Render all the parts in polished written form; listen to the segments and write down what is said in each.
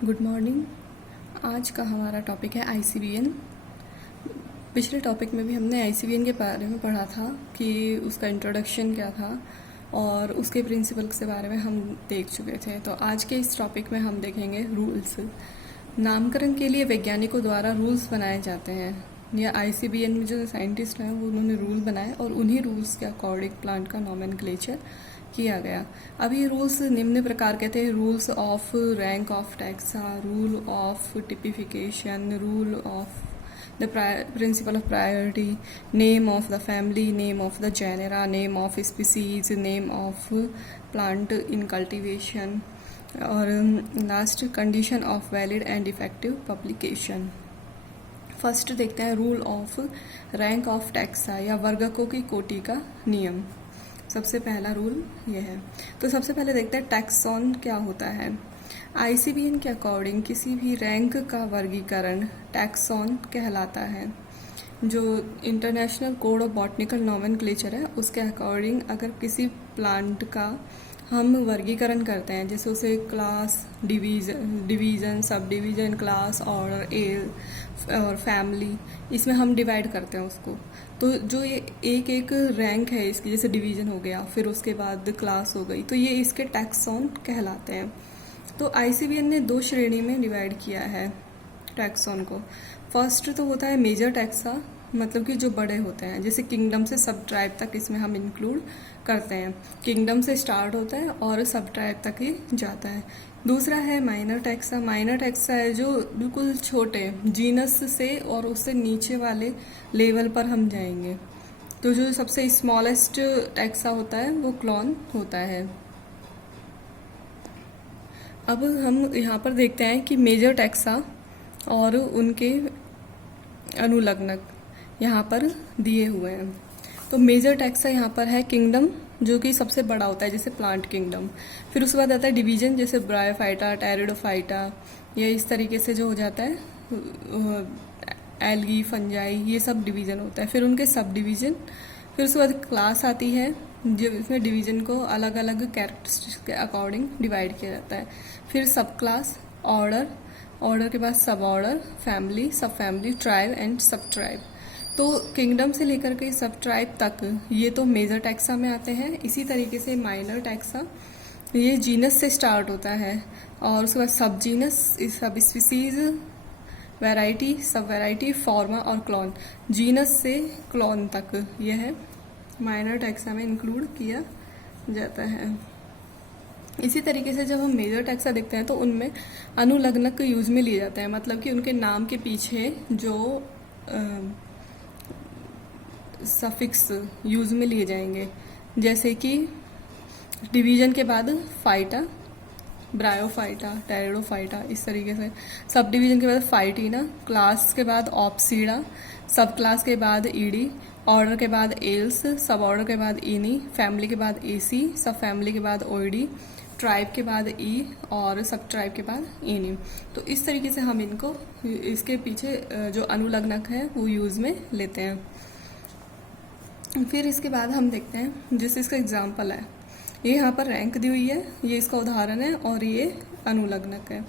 Good morning. आज का हमारा टॉपिक है आईसीबीएन। पिछले टॉपिक में भी हमने आईसीबीएन के बारे में पढ़ा था कि उसका इंट्रोडक्शन क्या था और उसके प्रिंसिपल्स के बारे में हम देख चुके थे। तो आज के इस टॉपिक में हम देखेंगे रूल्स। नामकरण के लिए वैज्ञानिकों द्वारा रूल्स बनाए जाते हैं। या आईसीबीएन में जो साइंटिस्ट हैं वो उन्होंने रूल बनाए और उन्हीं रूल्स के अकॉर्डिंग प्लांट का नॉमेनक्लेचर किया गया। अब ये रूल्स निम्न प्रकार के थे: rules of rank of taxa, rule of typification, rule of the principle of priority, name of the family, name of the genera, name of species, name of plant in cultivation और last condition of valid and effective publication. First देखते हैं rule of rank of taxa या वर्गकों की कोटि का नियम। सबसे पहला रूल यह है। तो सबसे पहले देखते हैं टैक्सॉन क्या होता है। आईसीबीएन के अकॉर्डिंग किसी भी रैंक का वर्गीकरण टैक्सॉन कहलाता है। जो international code of botanical nomenclature है उसके अकॉर्डिंग अगर किसी प्लांट का हम वर्गीकरण करते हैं, जैसे उसे class, division, sub division, class, order, एज और फैमिली, इसमें हम डिवाइड करते हैं उसको। तो जो ये एक एक रैंक है इसकी, जैसे डिवीज़न हो गया, फिर उसके बाद क्लास हो गई, तो ये इसके टैक्सॉन कहलाते हैं। तो आईसीबीएन ने 2 श्रेणी में डिवाइड किया है टैक्सॉन को। फर्स्ट तो होता है मेजर टैक्सा, मतलब कि जो बड़े होते हैं, जैसे किंगडम से सब ट्राइब तक इसमें हम इंक्लूड करते हैं। किंगडम से स्टार्ट होता है और सब ट्राइब तक ही जाता है। दूसरा है माइनर टैक्सा। माइनर टैक्सा है जो बिल्कुल छोटे जीनस से और उससे नीचे वाले लेवल पर हम जाएंगे। तो जो सबसे स्मॉलेस्ट टैक्सा होता है वो क्लॉन होता है। अब हम यहाँ पर देखते हैं कि मेजर टैक्सा और उनके अनुलग्नक यहाँ पर दिए हुए हैं। तो मेजर टैक्सा यहाँ पर है किंगडम, जो कि सबसे बड़ा होता है, जैसे प्लांट किंगडम। फिर उसके बाद आता है डिवीजन, जैसे ब्रायोफाइटा, टेरिडोफाइटा, या इस तरीके से जो हो जाता है एल्गी, फंजाई, ये सब डिवीजन होता है। फिर उनके सब डिवीजन। फिर उसके बाद क्लास आती है, जो इसमें डिवीजन को अलग अलग कैरेक्टरिस्टिक्स के अकॉर्डिंग डिवाइड किया जाता है। फिर सब क्लास, ऑर्डर, ऑर्डर के बाद सब ऑर्डर, फैमिली, सब फैमिली, ट्राइब एंड सब ट्राइब। तो किंगडम से लेकर के सब ट्राइब तक ये तो मेजर टैक्सा में आते हैं। इसी तरीके से माइनर टैक्सा ये जीनस से स्टार्ट होता है और उसके बाद सब जीनस, सब स्पीसीज, वैरायटी, सब वैरायटी, फॉर्मा और क्लॉन। जीनस से क्लॉन तक यह माइनर टैक्सा में इंक्लूड किया जाता है। इसी तरीके से जब हम मेजर टैक्सा देखते हैं तो उनमें अनुलग्नक यूज में लिए जाते हैं, मतलब कि उनके नाम के पीछे जो सफिक्स यूज में लिए जाएंगे, जैसे कि डिवीजन के बाद फाइटा, ब्रायोफाइटा, टेरिडोफाइटा, इस तरीके से। सब डिवीजन के बाद फाइटीना, क्लास के बाद ऑप्सीडा, सब क्लास के बाद ईडी, ऑर्डर के बाद एल्स, सब ऑर्डर के बाद इनी, फैमिली के बाद एसी, सब फैमिली के बाद ओईडी, ट्राइब के बाद ई और सब ट्राइब के बाद इनी। तो इस तरीके से हम इनको, इसके पीछे जो अनुलग्नक है वो यूज में लेते हैं। फिर इसके बाद हम देखते हैं, जैसे इसका एग्जाम्पल है, ये यहाँ पर रैंक दी हुई है, ये इसका उदाहरण है और ये अनुलग्नक है।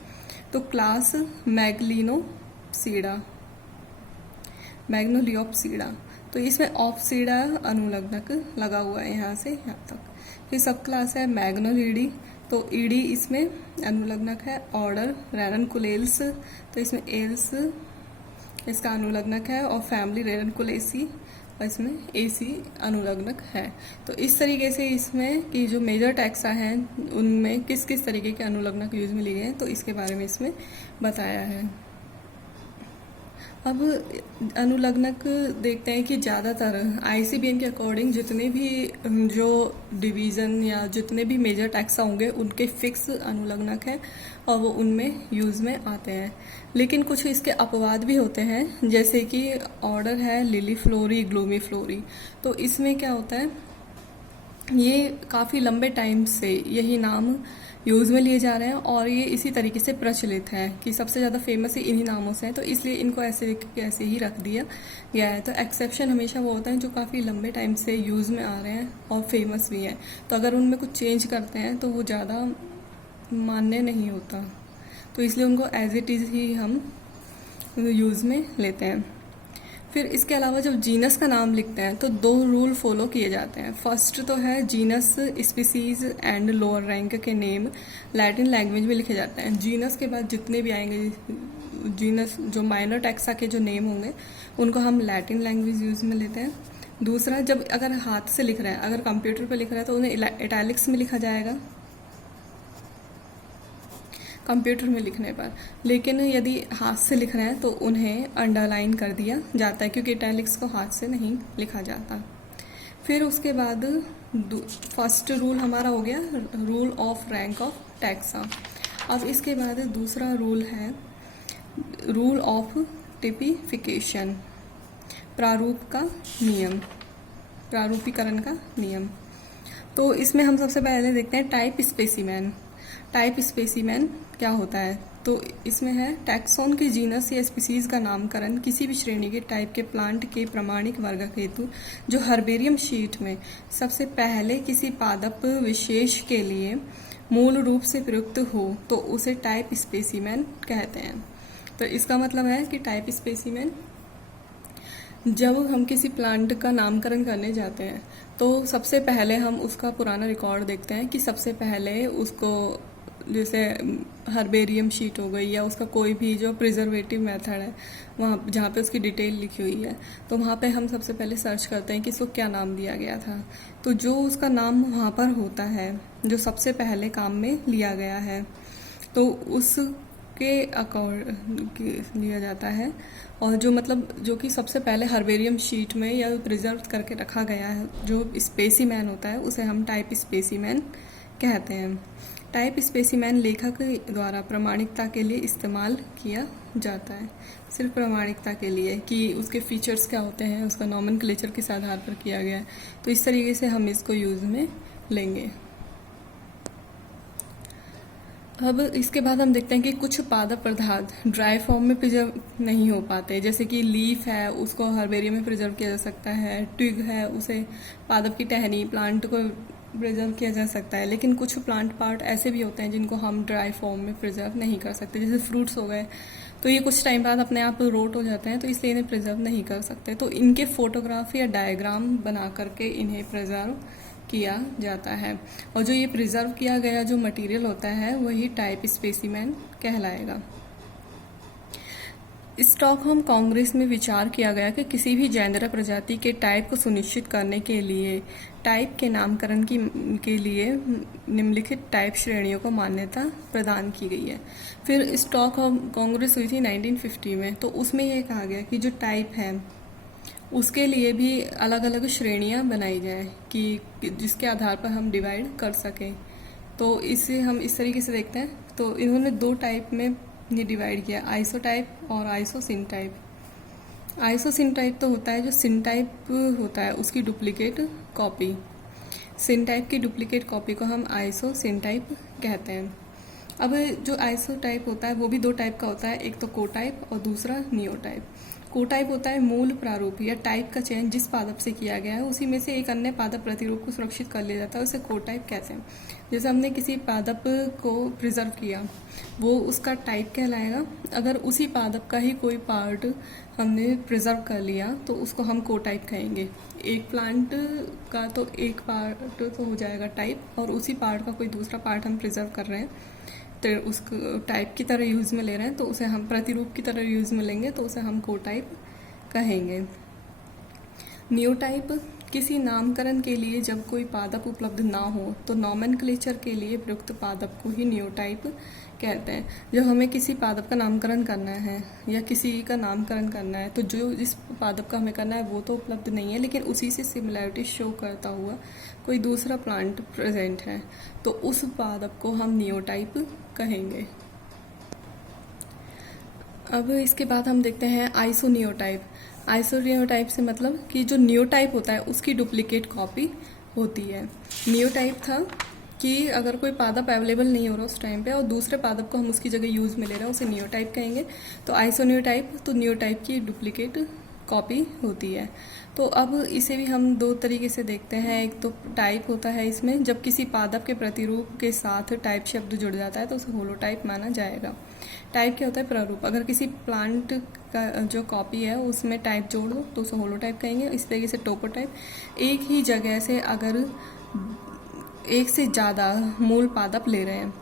तो क्लास मैग्लिनोप्सीडा, मैग्नोलियोप्सीडा, तो इसमें ऑप्सीडा अनुलग्नक लगा हुआ है यहाँ से यहाँ तक। फिर सब क्लास है मैग्नोलीडी, तो ईडी इसमें अनुलग्नक है। ऑर्डर रैननकुलेल्स, तो इसमें एल्स इसका अनुलग्नक है और फैमिली रैननकुलेसी, इसमें एसी अनुलग्नक है। तो इस तरीके से इसमें कि जो मेजर टैक्सा हैं उनमें किस किस तरीके के अनुलग्नक यूज में लिए गए हैं, तो इसके बारे में इसमें बताया है। अब अनुलग्नक देखते हैं कि ज़्यादातर आईसीबीएन के अकॉर्डिंग जितने भी जो डिवीज़न या जितने भी मेजर टैक्सा होंगे उनके फिक्स अनुलग्नक है और वो उनमें यूज़ में आते हैं। लेकिन कुछ इसके अपवाद भी होते हैं, जैसे कि ऑर्डर है लिली फ्लोरी, ग्लूमी फ्लोरी। तो इसमें क्या होता है, ये काफ़ी लंबे टाइम से यही नाम यूज़ में लिए जा रहे हैं और ये इसी तरीके से प्रचलित है कि सबसे ज़्यादा फेमस ही इन्हीं नामों से है, तो इसलिए इनको ऐसे ही रख दिया गया है। तो एक्सेप्शन हमेशा वो होता है जो काफ़ी लंबे टाइम से यूज़ में आ रहे हैं और फेमस भी हैं। तो अगर उनमें कुछ चेंज करते हैं तो वो ज़्यादा मान्य नहीं होता। तो इसलिए उनको एज इट इज़ ही हम यूज़ में लेते हैं। फिर इसके अलावा जब जीनस का नाम लिखते हैं तो 2 रूल फॉलो किए जाते हैं। फर्स्ट तो है genus species and lower rank के नेम लैटिन लैंग्वेज में लिखे जाते हैं। जीनस के बाद जितने भी आएंगे, जीनस जो माइनर टैक्सा के जो नेम होंगे उनको हम लैटिन लैंग्वेज यूज़ में लेते हैं। दूसरा, जब अगर हाथ से लिख रहे हैं, अगर कंप्यूटर पर लिख रहे हैं तो उन्हें इटैलिक्स में लिखा जाएगा कंप्यूटर में लिखने पर, लेकिन यदि हाथ से लिख रहे हैं तो उन्हें अंडरलाइन कर दिया जाता है क्योंकि इटैलिक्स को हाथ से नहीं लिखा जाता। फिर उसके बाद फर्स्ट रूल हमारा हो गया rule of rank of taxa. अब इसके बाद दूसरा रूल है रूल ऑफ टिपिफिकेशन, प्रारूप का नियम, प्रारूपीकरण का नियम। तो इसमें हम सबसे पहले देखते हैं टाइप स्पेसिमेन। टाइप स्पेसिमेन क्या होता है? तो इसमें है टैक्सोन के जीनस या स्पीसीज का नामकरण किसी भी श्रेणी के टाइप के प्लांट के प्रमाणिक वर्ग हेतु जो हर्बेरियम शीट में सबसे पहले किसी पादप विशेष के लिए मूल रूप से प्रयुक्त हो तो उसे टाइप स्पेसिमेन कहते हैं। तो इसका मतलब है कि टाइप स्पेसिमेन, जब हम किसी प्लांट का नामकरण करने जाते हैं तो सबसे पहले हम उसका पुराना रिकॉर्ड देखते हैं कि सबसे पहले उसको, जैसे हर्बेरियम शीट हो गई या उसका कोई भी जो प्रिजर्वेटिव मेथड है वहाँ जहाँ पे उसकी डिटेल लिखी हुई है, तो वहाँ पे हम सबसे पहले सर्च करते हैं कि इसको क्या नाम दिया गया था। तो जो उसका नाम वहाँ पर होता है जो सबसे पहले काम में लिया गया है तो उसके अकॉर्ड लिया जाता है, और जो मतलब जो कि सबसे पहले हर्बेरियम शीट में या प्रिजर्व करके रखा गया है जो स्पेसिमेन होता है उसे हम टाइप स्पेसिमेन कहते हैं। टाइप स्पेसिमेन लेखक द्वारा प्रमाणिकता के लिए इस्तेमाल किया जाता है, सिर्फ प्रमाणिकता के लिए कि उसके फीचर्स क्या होते हैं, उसका नॉमेनक्लेचर किस आधार पर किया गया है। तो इस तरीके से हम इसको यूज़ में लेंगे। अब इसके बाद हम देखते हैं कि कुछ पादप पदार्थ ड्राई फॉर्म में प्रिजर्व नहीं हो पाते, जैसे कि लीफ है उसको हर्बेरियम में प्रिजर्व किया जा सकता है, ट्विग है उसे पादप की टहनी प्लांट को प्रिजर्व किया जा सकता है, लेकिन कुछ प्लांट पार्ट ऐसे भी होते हैं जिनको हम ड्राई फॉर्म में प्रिजर्व नहीं कर सकते, जैसे फ्रूट्स हो गए। तो ये कुछ टाइम बाद अपने आप रोट हो जाते हैं तो इसलिए इन्हें प्रिजर्व नहीं कर सकते, तो इनके फोटोग्राफ या डायग्राम बना करके इन्हें प्रिजर्व किया जाता है। और जो ये प्रिजर्व किया गया जो मटेरियल होता है वही टाइप स्पेसिमेन कहलाएगा। स्टॉकहोम कांग्रेस में विचार किया गया कि किसी भी जेंडर प्रजाति के टाइप को सुनिश्चित करने के लिए टाइप के नामकरण के लिए निम्नलिखित टाइप श्रेणियों को मान्यता प्रदान की गई है। फिर स्टॉकहोम कांग्रेस हुई थी 1950 में, तो उसमें यह कहा गया कि जो टाइप है उसके लिए भी अलग अलग श्रेणियां बनाई जाए कि जिसके आधार पर हम डिवाइड कर सकें। तो इसे हम इस तरीके से देखते हैं। तो इन्होंने 2 टाइप में ये डिवाइड किया, आइसोटाइप और आइसोसिनटाइप। आइसोसिनटाइप तो होता है जो सिनटाइप होता है उसकी डुप्लीकेट कॉपी, सिनटाइप की डुप्लीकेट कॉपी को हम आइसोसिनटाइप कहते हैं। अब जो आइसोटाइप होता है वो भी 2 टाइप का होता है, एक तो कोटाइप और दूसरा नियोटाइप। कोटाइप होता है मूल प्रारूप या टाइप का चयन जिस पादप से किया गया है उसी में से एक अन्य पादप प्रतिरूप को सुरक्षित कर लिया जाता है, उसे कोटाइप कहते हैं। जैसे हमने किसी पादप को प्रिजर्व किया वो उसका टाइप कहलाएगा। अगर उसी पादप का ही कोई पार्ट हमने प्रिजर्व कर लिया तो उसको हम कोटाइप कहेंगे। एक प्लांट का तो एक पार्ट तो हो जाएगा टाइप, और उसी पार्ट का कोई दूसरा पार्ट हम प्रिजर्व कर रहे हैं तो उसको टाइप की तरह यूज़ में ले रहे हैं तो उसे हम प्रतिरूप की तरह यूज़ में लेंगे तो उसे हम कोटाइप कहेंगे। नियोटाइप किसी नामकरण के लिए जब कोई पादप उपलब्ध ना हो तो नॉमेनक्लेचर के लिए प्रयुक्त पादप को ही नियोटाइप कहते हैं। जब हमें किसी पादप का नामकरण करना है या किसी का नामकरण करना है तो जो जिस पादप का हमें करना है वो तो उपलब्ध नहीं है, लेकिन उसी से सिमिलैरिटी शो करता हुआ कोई दूसरा प्लांट प्रेजेंट है तो उस पादप को हम नियोटाइप कहेंगे। अब इसके बाद हम देखते हैं आइसोनियोटाइप। आइसोनियोटाइप से मतलब कि जो नियोटाइप होता है उसकी डुप्लीकेट कॉपी होती है। नियोटाइप था कि अगर कोई पादप अवेलेबल नहीं हो रहा उस टाइम पे और दूसरे पादप को हम उसकी जगह यूज में ले रहे हैं उसे नियोटाइप कहेंगे। तो आइसोनियोटाइप तो नियोटाइप की डुप्लीकेट कॉपी होती है। तो अब इसे भी हम दो तरीके से देखते हैं। एक तो टाइप होता है इसमें, जब किसी पादप के प्रतिरूप के साथ टाइप शब्द जुड़ जाता है तो उसे होलोटाइप माना जाएगा। टाइप क्या होता है? प्रारूप। अगर किसी प्लांट का जो कॉपी है उसमें टाइप जोड़ दो तो उसे होलोटाइप कहेंगे। इस तरीके से टोपोटाइप, एक ही जगह से अगर एक से ज़्यादा मूल पादप ले रहे हैं,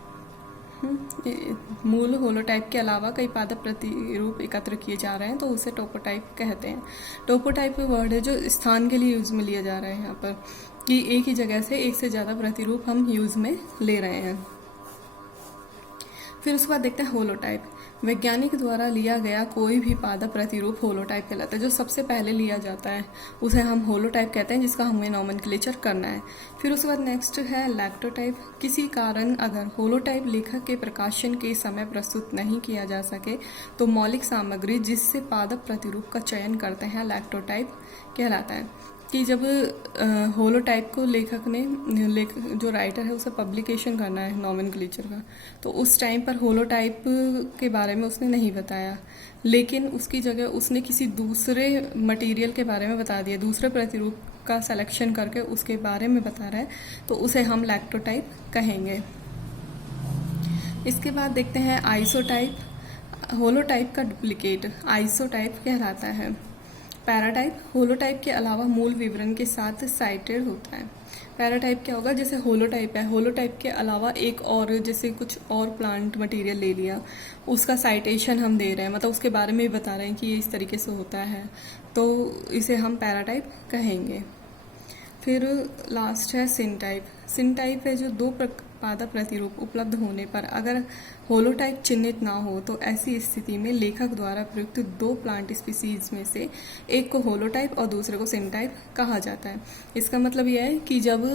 मूल होलोटाइप के अलावा कई पादप प्रतिरूप एकत्र किए जा रहे हैं तो उसे टोपोटाइप कहते हैं। टोपोटाइप वर्ड है जो स्थान के लिए यूज में लिया जा रहा है यहाँ पर, कि एक ही जगह से एक से ज़्यादा प्रतिरूप हम यूज में ले रहे हैं। फिर उसके बाद देखते हैं होलोटाइप। वैज्ञानिक द्वारा लिया गया कोई भी पादप प्रतिरूप होलोटाइप कहलाता है। जो सबसे पहले लिया जाता है उसे हम होलोटाइप कहते हैं, जिसका हमें नॉमेनक्लेचर करना है। फिर उसके बाद नेक्स्ट है लैक्टोटाइप। किसी कारण अगर होलोटाइप लेखक के प्रकाशन के समय प्रस्तुत नहीं किया जा सके तो मौलिक सामग्री जिससे पादप प्रतिरूप का चयन करते हैं लैक्टोटाइप कहलाता है। कि जब होलोटाइप को लेखक ने जो राइटर है उसे पब्लिकेशन करना है नॉमेनक्लेचर का, तो उस टाइम पर होलोटाइप के बारे में उसने नहीं बताया, लेकिन उसकी जगह उसने किसी दूसरे मटेरियल के बारे में बता दिया, दूसरे प्रतिरूप का सिलेक्शन करके उसके बारे में बता रहा है, तो उसे हम लैक्टोटाइप कहेंगे। इसके बाद देखते हैं आइसोटाइप। होलोटाइप का डुप्लीकेट आइसोटाइप कहलाता है। पैराटाइप होलोटाइप के अलावा मूल विवरण के साथ साइटेड होता है। पैराटाइप क्या होगा? जैसे होलोटाइप है, होलोटाइप के अलावा एक और जैसे कुछ और प्लांट मटेरियल ले लिया, उसका साइटेशन हम दे रहे हैं, मतलब उसके बारे में भी बता रहे हैं कि ये इस तरीके से होता है, तो इसे हम पैराटाइप कहेंगे। फिर लास्ट है सिनटाइप। सिनटाइप है जो दो पादप प्रतिरूप उपलब्ध होने पर अगर होलोटाइप चिन्हित ना हो तो ऐसी स्थिति में लेखक द्वारा प्रयुक्त दो प्लांट स्पीसीज में से एक को होलोटाइप और दूसरे को सिनटाइप कहा जाता है। इसका मतलब यह है कि जब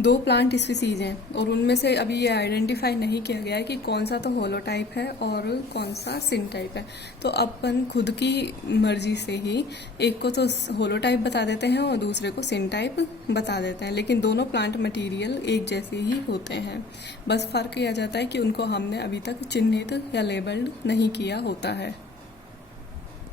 दो प्लांट स्पीसीज हैं और उनमें से अभी ये आइडेंटिफाई नहीं किया गया है कि कौन सा तो होलोटाइप है और कौन सा सिनटाइप है, तो अपन खुद की मर्जी से ही एक को तो होलोटाइप बता देते हैं और दूसरे को सिनटाइप बता देते हैं, लेकिन दोनों प्लांट मटेरियल एक जैसे ही होते हैं। बस फर्क यह आ जाता है कि उनको हमने अभी तक चिन्हित या लेबल्ड नहीं किया होता है।